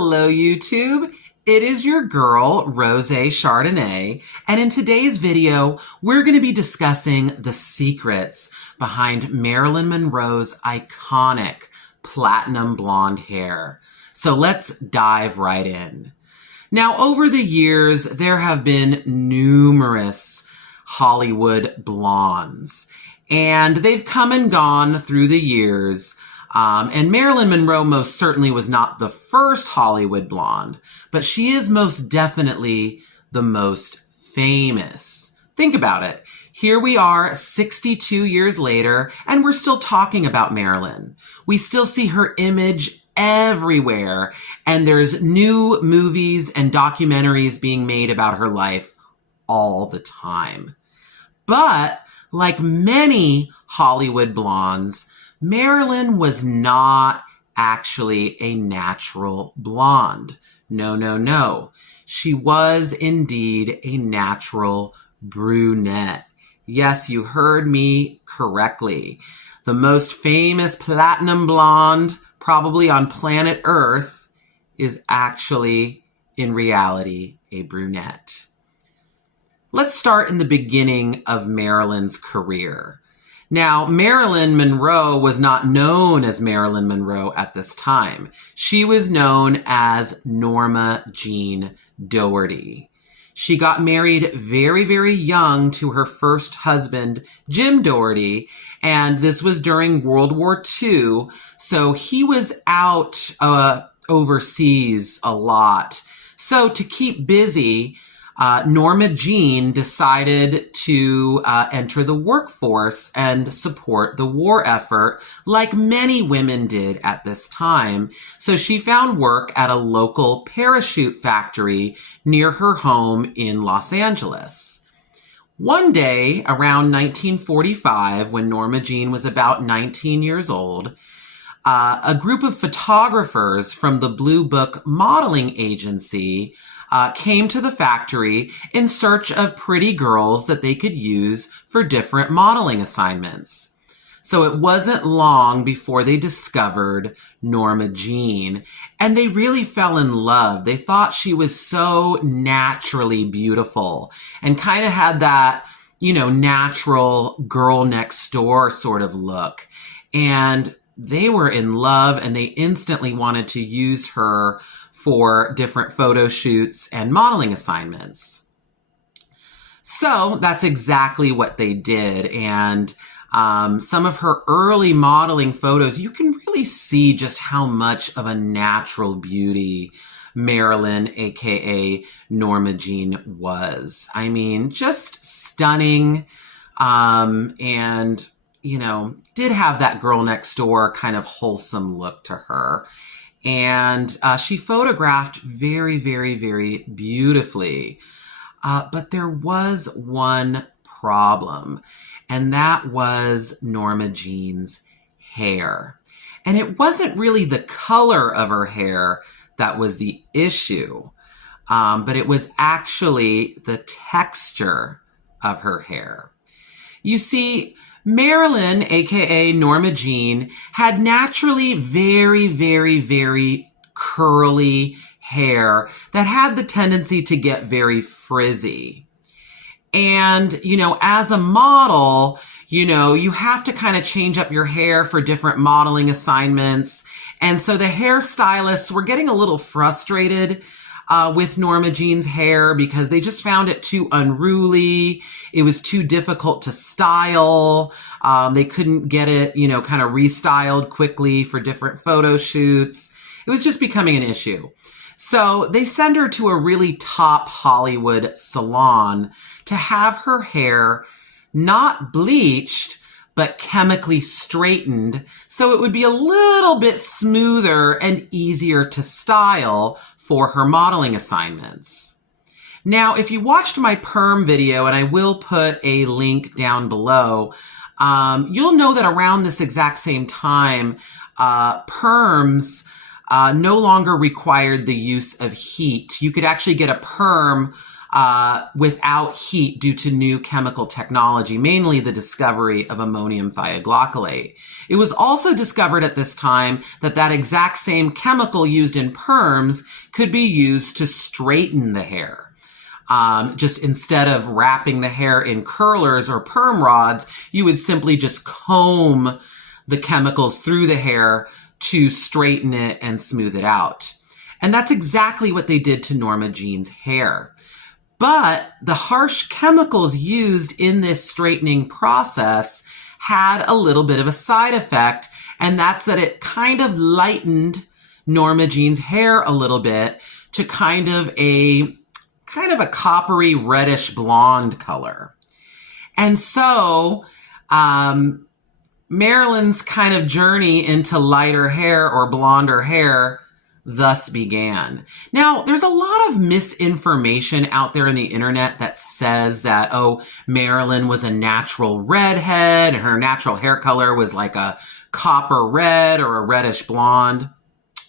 Hello, YouTube. It is your girl, Rose Chardonnay, and in today's video, we're going to be discussing the secrets behind Marilyn Monroe's iconic platinum blonde hair. So let's dive right in. Now, over the years, there have been numerous Hollywood blondes, and they've come and gone through the years. And Marilyn Monroe most certainly was not the first Hollywood blonde, but she is most definitely the most famous. Think about it. Here we are 62 years later, and we're still talking about Marilyn. We still see her image everywhere, and there's new movies and documentaries being made about her life all the time. But like many Hollywood blondes, Marilyn was not actually a natural blonde. No. She was indeed a natural brunette. Yes, you heard me correctly. The most famous platinum blonde, probably on planet Earth, is actually, in reality, a brunette. Let's start in the beginning of Marilyn's career. Now, Marilyn Monroe was not known as Marilyn Monroe at this time. She was known as Norma Jean Dougherty. She got married very, very young to her first husband, Jim Dougherty, and this was during World War II, so he was out overseas a lot. So to keep busy, Norma Jean decided to enter the workforce and support the war effort like many women did at this time. So she found work at a local parachute factory near her home in Los Angeles. One day, around 1945, when Norma Jean was about 19 years old, a group of photographers from the Blue Book modeling agency came to the factory in search of pretty girls that they could use for different modeling assignments. So it wasn't long before they discovered Norma Jean, and they really fell in love. They thought she was so naturally beautiful and kind of had that, natural girl next door sort of look. And they were in love, and they instantly wanted to use her for different photo shoots and modeling assignments. So that's exactly what they did. And some of her early modeling photos, you can really see just how much of a natural beauty Marilyn, aka Norma Jean, was. I mean, just stunning, and did have that girl next door kind of wholesome look to her. And she photographed very, very, very beautifully. But there was one problem, and that was Norma Jean's hair. And it wasn't really the color of her hair that was the issue, but it was actually the texture of her hair. You see, Marilyn, aka Norma Jean, had naturally very, very, very curly hair that had the tendency to get very frizzy. And, as a model, you have to kind of change up your hair for different modeling assignments. And so the hairstylists were getting a little frustrated with Norma Jean's hair because they just found it too unruly. It was too difficult to style. They couldn't get it, kind of restyled quickly for different photo shoots. It was just becoming an issue. So they send her to a really top Hollywood salon to have her hair not bleached, but chemically straightened so it would be a little bit smoother and easier to style for her modeling assignments. Now, if you watched my perm video, and I will put a link down below, you'll know that around this exact same time, perms no longer required the use of heat. You could actually get a perm without heat due to new chemical technology, mainly the discovery of ammonium thioglycolate. It was also discovered at this time that that exact same chemical used in perms could be used to straighten the hair. Just instead of wrapping the hair in curlers or perm rods, you would simply just comb the chemicals through the hair to straighten it and smooth it out. And that's exactly what they did to Norma Jean's hair. But the harsh chemicals used in this straightening process had a little bit of a side effect, and that's that it kind of lightened Norma Jean's hair a little bit to kind of a coppery reddish blonde color. And so Marilyn's kind of journey into lighter hair or blonder hair thus began. Now, there's a lot of misinformation out there on the internet that says that, oh, Marilyn was a natural redhead and her natural hair color was like a copper red or a reddish blonde.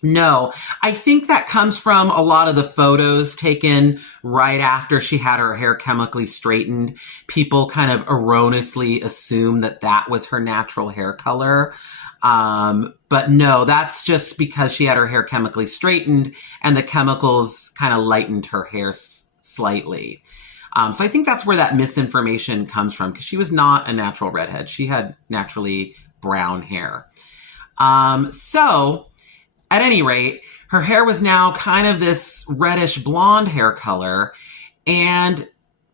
No, I think that comes from a lot of the photos taken right after she had her hair chemically straightened. People kind of erroneously assume that that was her natural hair color. But no, that's just because she had her hair chemically straightened and the chemicals kind of lightened her hair slightly. So I think that's where that misinformation comes from, because she was not a natural redhead. She had naturally brown hair. So at any rate, her hair was now kind of this reddish blonde hair color, and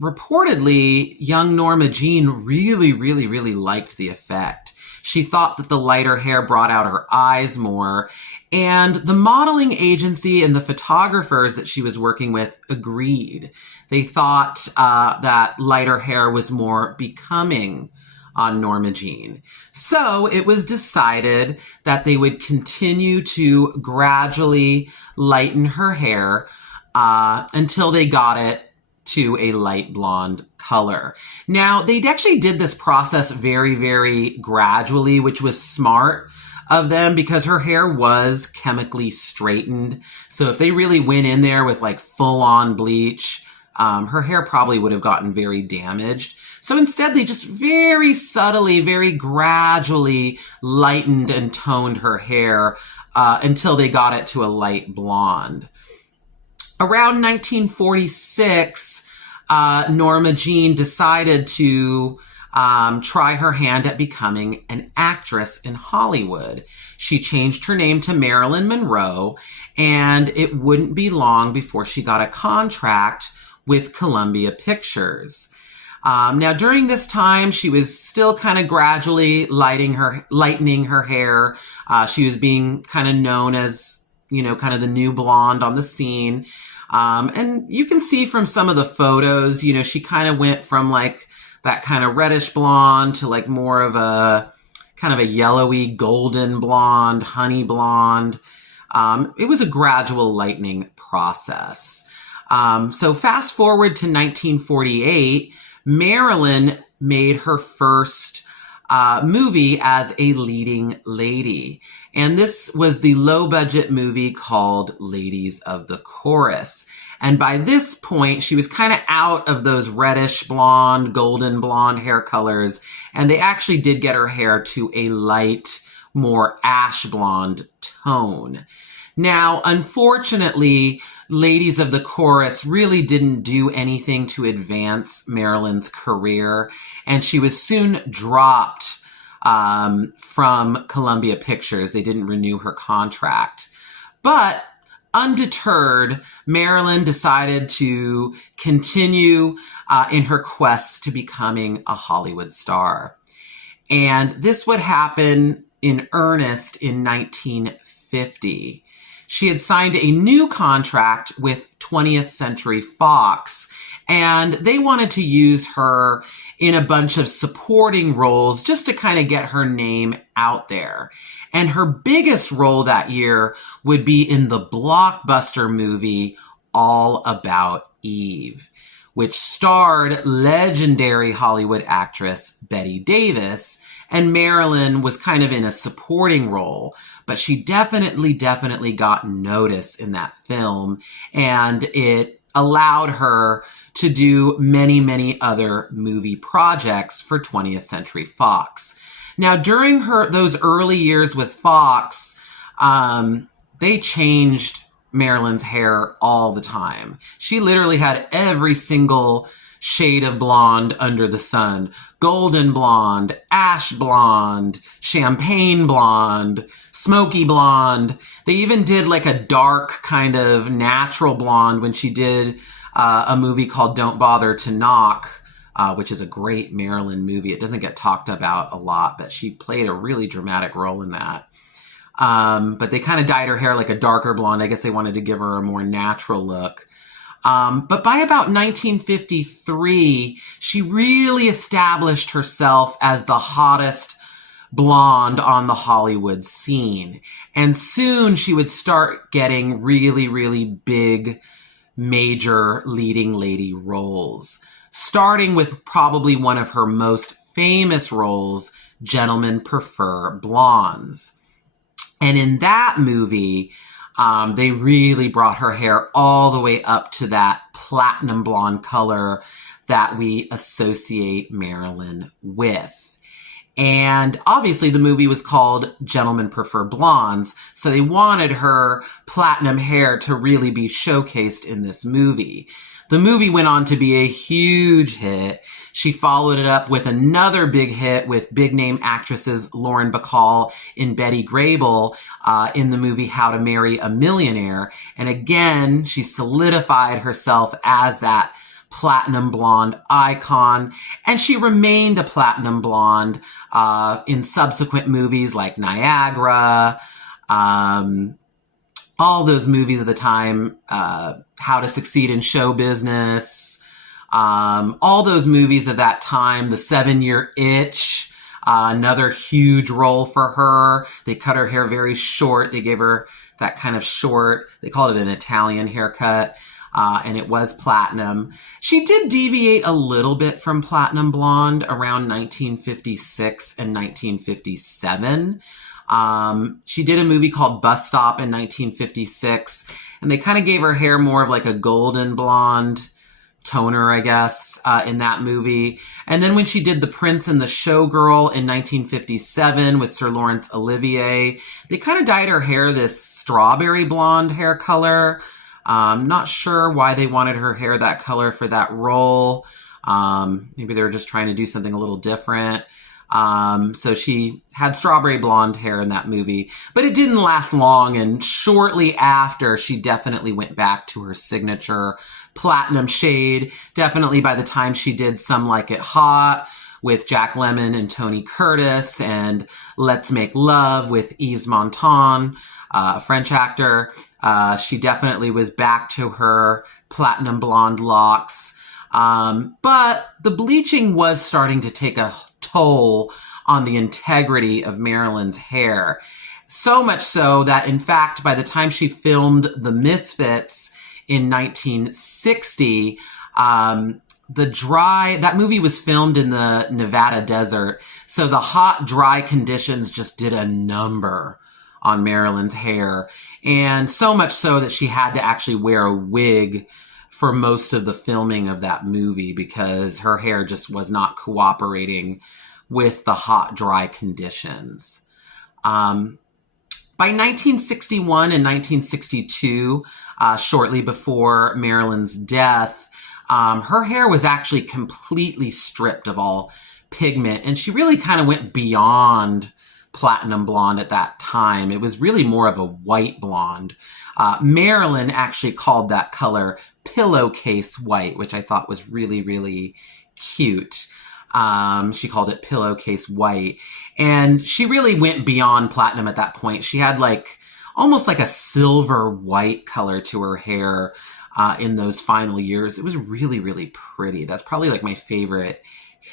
reportedly, young Norma Jean really, really, really liked the effect. She thought that the lighter hair brought out her eyes more, and the modeling agency and the photographers that she was working with agreed. They thought that lighter hair was more becoming on Norma Jean. So it was decided that they would continue to gradually lighten her hair until they got it to a light blonde color. Now, they actually did this process very, very gradually, which was smart of them because her hair was chemically straightened. So if they really went in there with like full-on bleach, her hair probably would have gotten very damaged. So instead, they just very subtly, very gradually lightened and toned her hair until they got it to a light blonde. Around 1946, Norma Jean decided to try her hand at becoming an actress in Hollywood. She changed her name to Marilyn Monroe, and it wouldn't be long before she got a contract with Columbia Pictures. Now, during this time, she was still kind of gradually lightening her hair. She was being kind of known as, kind of the new blonde on the scene. And you can see from some of the photos, she kind of went from like that kind of reddish blonde to like more of a kind of a yellowy golden blonde, honey blonde. It was a gradual lightening process. So fast forward to 1948, Marilyn made her first movie as a leading lady. And this was the low-budget movie called Ladies of the Chorus. And by this point, she was kind of out of those reddish blonde, golden blonde hair colors. And they actually did get her hair to a light, more ash blonde tone. Now, unfortunately, Ladies of the Chorus really didn't do anything to advance Marilyn's career, and she was soon dropped from Columbia Pictures. They didn't renew her contract. But undeterred, Marilyn decided to continue in her quest to becoming a Hollywood star. And this would happen in earnest in 1950. She had signed a new contract with 20th Century Fox, and they wanted to use her in a bunch of supporting roles just to kind of get her name out there. And her biggest role that year would be in the blockbuster movie All About Eve, which starred legendary Hollywood actress Bette Davis. And Marilyn was kind of in a supporting role, but she definitely got notice in that film. And it allowed her to do many, many other movie projects for 20th Century Fox. Now, during those early years with Fox, they changed Marilyn's hair all the time. She literally had every single shade of blonde under the sun. Golden blonde, ash blonde, champagne blonde, smoky blonde. They even did like a dark kind of natural blonde when she did a movie called Don't Bother to Knock, which is a great Marilyn movie. It doesn't get talked about a lot, but she played a really dramatic role in that. But they kind of dyed her hair like a darker blonde. I guess they wanted to give her a more natural look. But by about 1953, she really established herself as the hottest blonde on the Hollywood scene. And soon she would start getting really, really big, major leading lady roles, starting with probably one of her most famous roles, Gentlemen Prefer Blondes. And in that movie, they really brought her hair all the way up to that platinum blonde color that we associate Marilyn with. And obviously the movie was called Gentlemen Prefer Blondes, so they wanted her platinum hair to really be showcased in this movie. The movie went on to be a huge hit. She followed it up with another big hit with big-name actresses Lauren Bacall and Betty Grable in the movie How to Marry a Millionaire. And again, she solidified herself as that platinum blonde icon, and she remained a platinum blonde in subsequent movies like Niagara, all those movies of the time, How to Succeed in Show Business, all those movies of that time, The 7-Year Itch, another huge role for her. They cut her hair very short. They gave her that kind of short, they called it an Italian haircut, and it was platinum. She did deviate a little bit from platinum blonde around 1956 and 1957. She did a movie called Bus Stop in 1956, and they kind of gave her hair more of like a golden blonde toner, I guess, in that movie. And then when she did The Prince and the Showgirl in 1957 with Sir Laurence Olivier, they kind of dyed her hair this strawberry blonde hair color. Not sure why they wanted her hair that color for that role. Maybe they were just trying to do something a little different. So she had strawberry blonde hair in that movie, but it didn't last long. And shortly after, she definitely went back to her signature platinum shade. Definitely by the time she did Some Like It Hot with Jack Lemmon and Tony Curtis, and Let's Make Love with Yves Montand, a French actor, she definitely was back to her platinum blonde locks. But the bleaching was starting to take a toll on the integrity of Marilyn's hair. So much so that, in fact, by the time she filmed The Misfits in 1960, that movie was filmed in the Nevada desert. So the hot, dry conditions just did a number on Marilyn's hair. And so much so that she had to actually wear a wig for most of the filming of that movie because her hair just was not cooperating with the hot, dry conditions. By 1961 and 1962, shortly before Marilyn's death, her hair was actually completely stripped of all pigment, and she really kind of went beyond platinum blonde at that time. It was really more of a white blonde. Marilyn actually called that color pillowcase white, which I thought was really, really cute. She called it pillowcase white. And she really went beyond platinum at that point. She had like almost like a silver white color to her hair in those final years. It was really, really pretty. That's probably like my favorite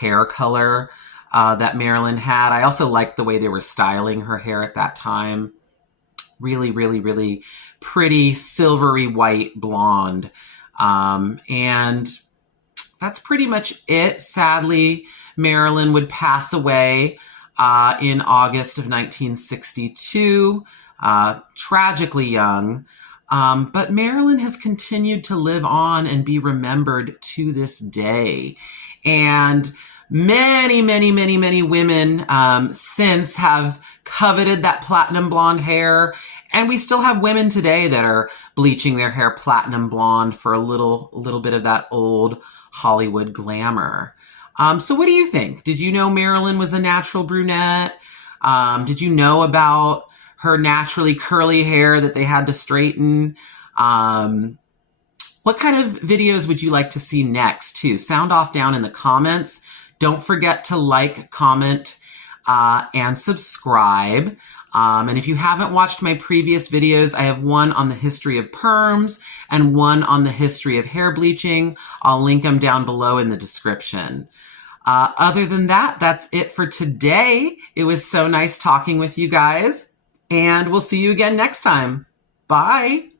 hair color that Marilyn had. I also liked the way they were styling her hair at that time. Really, really, really pretty silvery white blonde. And that's pretty much it. Sadly, Marilyn would pass away in August of 1962, tragically young. But Marilyn has continued to live on and be remembered to this day. And many women since have coveted that platinum blonde hair. And we still have women today that are bleaching their hair platinum blonde for a little bit of that old Hollywood glamour. So what do you think? Did you know Marilyn was a natural brunette? Did you know about her naturally curly hair that they had to straighten? What kind of videos would you like to see next, too? Sound off down in the comments. Don't forget to like, comment, and subscribe. And if you haven't watched my previous videos, I have one on the history of perms and one on the history of hair bleaching. I'll link them down below in the description. Other than that, that's it for today. It was so nice talking with you guys, and we'll see you again next time. Bye.